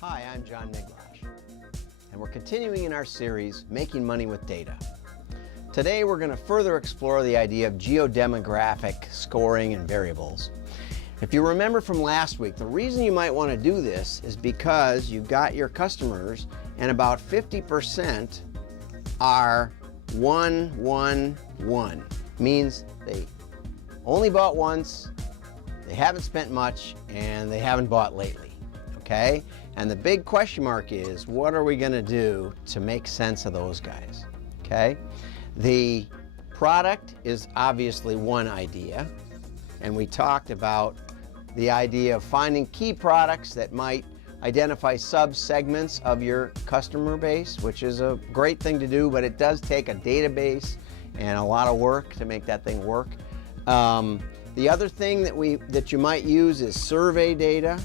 Hi, I'm John Nigrosh, and we're continuing in our series, Making Money with Data. Today we're going to further explore the idea of geo-demographic scoring and variables. If you remember from last week, the reason you might want to do this is because you've got your customers and about 50% are 1-1-1. Means they only bought once, they haven't spent much, and they haven't bought lately. Okay? And the big question mark is, what are we going to do to make sense of those guys? Okay? The product is obviously one idea, and we talked about the idea of finding key products that might identify sub-segments of your customer base, which is a great thing to do, but it does take a database and a lot of work to make that thing work. The other thing that you might use is survey data.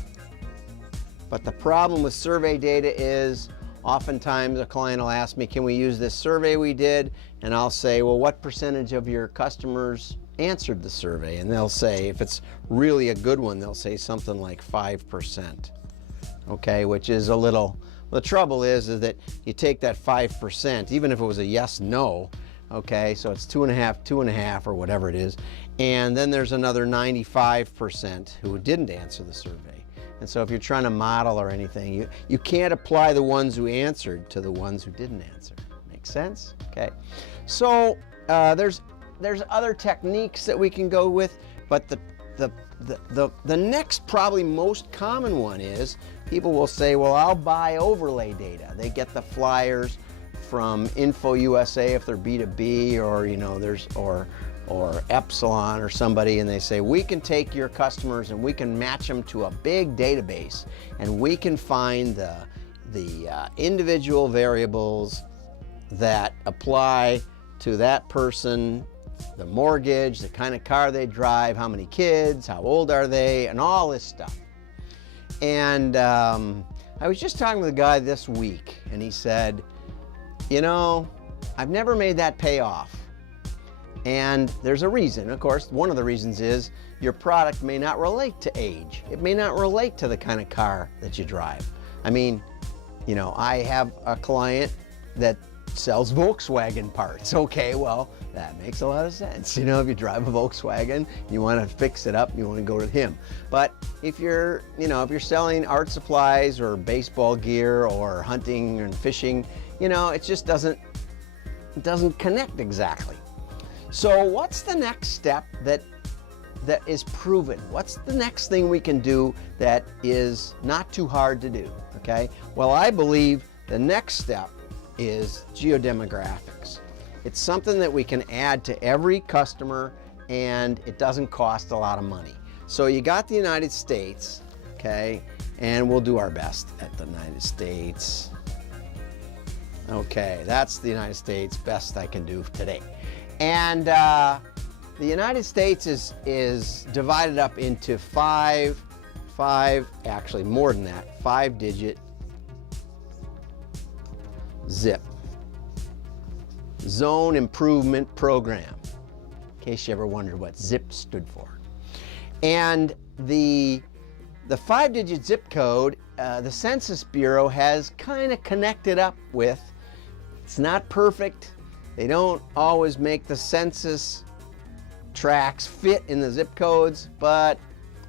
But the problem with survey data is oftentimes a client will ask me, can we use this survey we did? And I'll say, well, what percentage of your customers answered the survey? And they'll say, if it's really a good one, they'll say something like 5%. Okay, which is a little, the trouble is that you take that 5%, even if it was a yes, no, okay, so it's 2.5 or whatever it is, and then there's another 95% who didn't answer the survey. And so if you're trying to model or anything, you can't apply the ones who answered to the ones who didn't answer. Make sense? Okay. So there's other techniques that we can go with, but the next probably most common one is people will say, well, I'll buy overlay data. They get the flyers from Info USA if they're B2B, or or Epsilon or somebody, and they say, we can take your customers and we can match them to a big database, and we can find the individual variables that apply to that person, the mortgage, the kind of car they drive, how many kids, how old are they, and all this stuff. And I was just talking with a guy this week, and he said, you know, I've never made that pay off. And there's a reason. Of course, one of the reasons is your product may not relate to age. It may not relate to the kind of car that you drive. I mean, you know, I have a client that sells Volkswagen parts. Okay, well, that makes a lot of sense. You know, if you drive a Volkswagen, you want to fix it up, you want to go to him. But if you're, if you're selling art supplies or baseball gear or hunting and fishing, it just doesn't connect exactly. So what's the next step that is proven? What's the next thing we can do that is not too hard to do, okay? Well, I believe the next step is Geo-Demographics. It's something that we can add to every customer, and it doesn't cost a lot of money. So you got the United States, okay? And we'll do our best at the United States. Okay, that's the United States, best I can do today. And the United States is divided up into actually more than that, 5-digit ZIP, Zone Improvement Program, in case you ever wondered what ZIP stood for. And the 5-digit zip code, the Census Bureau has kind of connected up with. It's not perfect. They don't always make the census tracts fit in the zip codes, but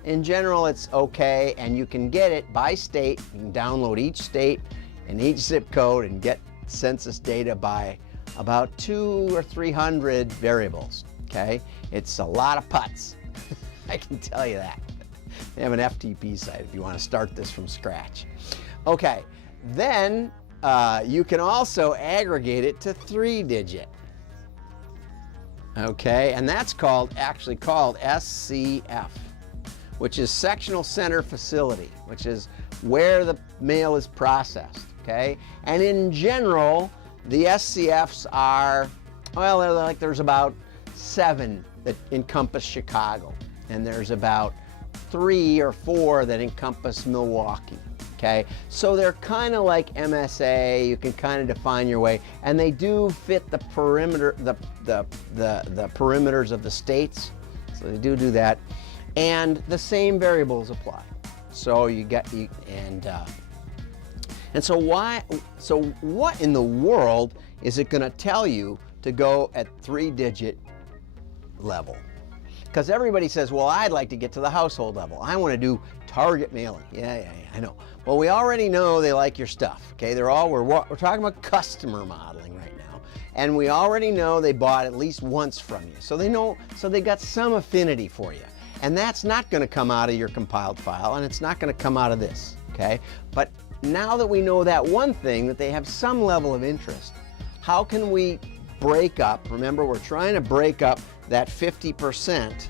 in general it's okay, and you can get it by state. You can download each state and each zip code and get census data by about 200 or 300 variables, okay? It's a lot of putts, I can tell you that. They have an FTP site if you want to start this from scratch. Okay, then you can also aggregate it to 3-digit. Okay, and that's actually called SCF, which is Sectional Center Facility, which is where the mail is processed. Okay, and in general, the SCFs are, well, there's about 7 that encompass Chicago, and there's about 3 or 4 that encompass Milwaukee. Okay, so they're kind of like MSA. You can kind of define your way, and they do fit the perimeter, the perimeters of the states. So they do that, and the same variables apply. So And so what in the world is it going to tell you to go at 3-digit level? Because everybody says, well, I'd like to get to the household level. I want to do target mailing. Yeah, I know. Well, we already know they like your stuff. Okay, we're talking about customer modeling right now, and we already know they bought at least once from you. So they got some affinity for you, and that's not going to come out of your compiled file, and it's not going to come out of this. Okay, but now that we know that one thing, that they have some level of interest, how can we break up? Remember, we're trying to break up that 50%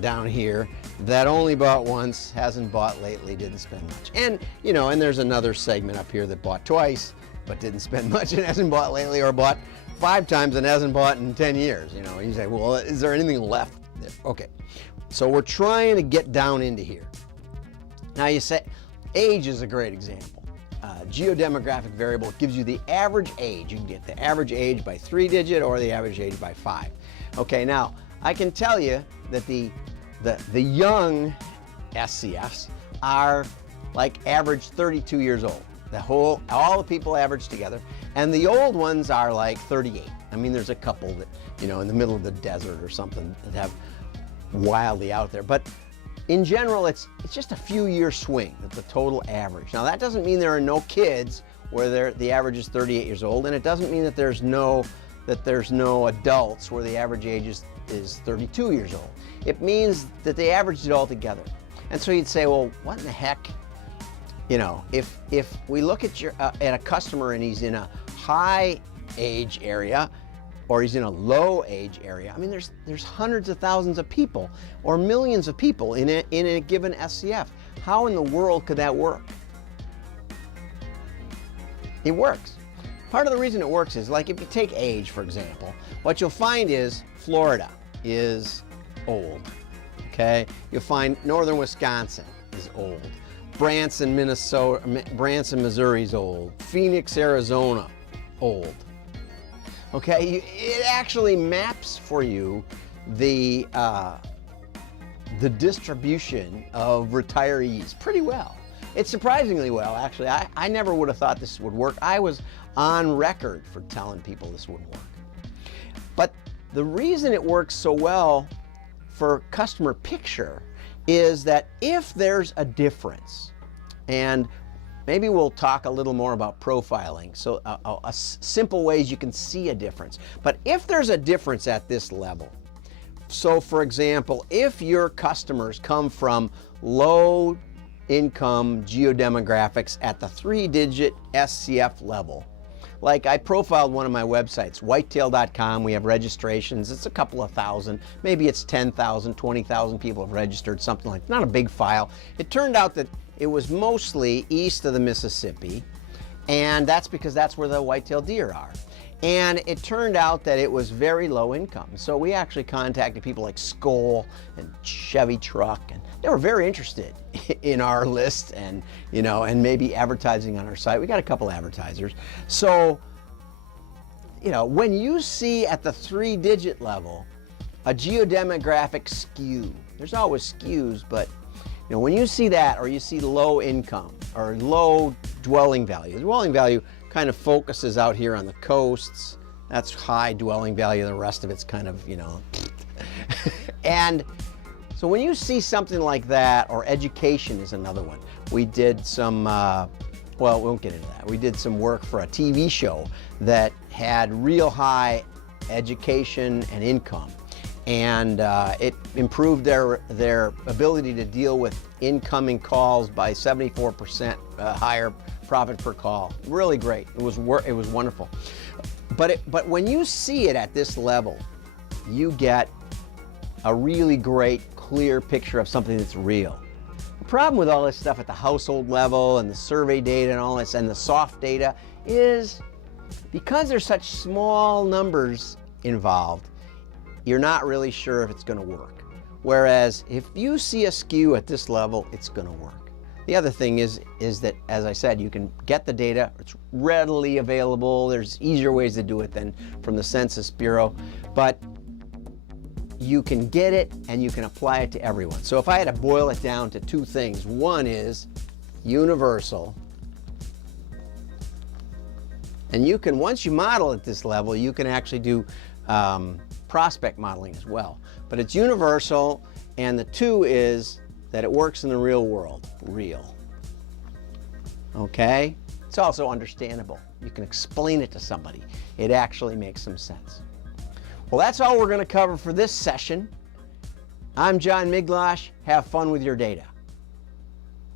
down here that only bought once, hasn't bought lately, didn't spend much. And, and there's another segment up here that bought twice, but didn't spend much and hasn't bought lately, or bought 5 times and hasn't bought in 10 years. You say, well, is there anything left there? Okay, so we're trying to get down into here. Now you say, age is a great example. Geo-Demographic variable gives you the average age. You can get the average age by 3-digit or the average age by 5. Okay, now I can tell you that the young SCFs are like average 32 years old. All the people average together, and the old ones are like 38. I mean, there's a couple that, in the middle of the desert or something that have wildly out there, but in general, it's just a few year swing at the total average. Now, that doesn't mean there are no kids where the average is 38 years old, and it doesn't mean that there's no adults where the average age is 32 years old. It means that they averaged it all together. And so you'd say, well, what in the heck? If we look at a customer and he's in a high age area, or he's in a low age area. I mean, there's hundreds of thousands of people or millions of people in a given SCF. How in the world could that work? It works. Part of the reason it works is, like, if you take age, for example, what you'll find is Florida is old. Okay? You'll find northern Wisconsin is old. Branson, Missouri is old. Phoenix, Arizona, old. Okay, it actually maps for you the distribution of retirees pretty well. It's surprisingly well, actually. I never would have thought this would work. I was on record for telling people this wouldn't work. But the reason it works so well for customer picture is that if there's a difference, and maybe we'll talk a little more about profiling, so simple ways you can see a difference. But if there's a difference at this level, so for example, if your customers come from low income Geo-Demographics at the 3-digit SCF level, like I profiled one of my websites, whitetail.com, we have registrations, it's a couple of thousand, maybe it's 10,000, 20,000 people have registered, something like that, not a big file. It turned out that it was mostly east of the Mississippi, and that's because that's where the white-tailed deer are. And it turned out that it was very low income. So we actually contacted people like Skoll and Chevy Truck, and they were very interested in our list and, and maybe advertising on our site. We got a couple advertisers. So, when you see at the 3-digit level a Geo-Demographic skew, there's always skews, but when you see that, or you see low income or low dwelling value, the dwelling value kind of focuses out here on the coasts. That's high dwelling value. The rest of it's kind of, And so when you see something like that, or education is another one. We did some, well, we won't get into that. We did some work for a TV show that had real high education and income. And it improved their ability to deal with incoming calls by 74% higher profit per call. Really great. It was wonderful. But when you see it at this level, you get a really great, clear picture of something that's real. The problem with all this stuff at the household level and the survey data and all this and the soft data is because there's such small numbers involved, you're not really sure if it's going to work. Whereas if you see a skew at this level, it's going to work. The other thing is that, as I said, you can get the data. It's readily available. There's easier ways to do it than from the Census Bureau. But you can get it and you can apply it to everyone. So if I had to boil it down to two things, one is universal And you can, once you model at this level, you can actually do prospect modeling as well. But it's universal, and the two is that it works in the real world, real. Okay? It's also understandable. You can explain it to somebody. It actually makes some sense. Well, that's all we're going to cover for this session. I'm John Miglash. Have fun with your data.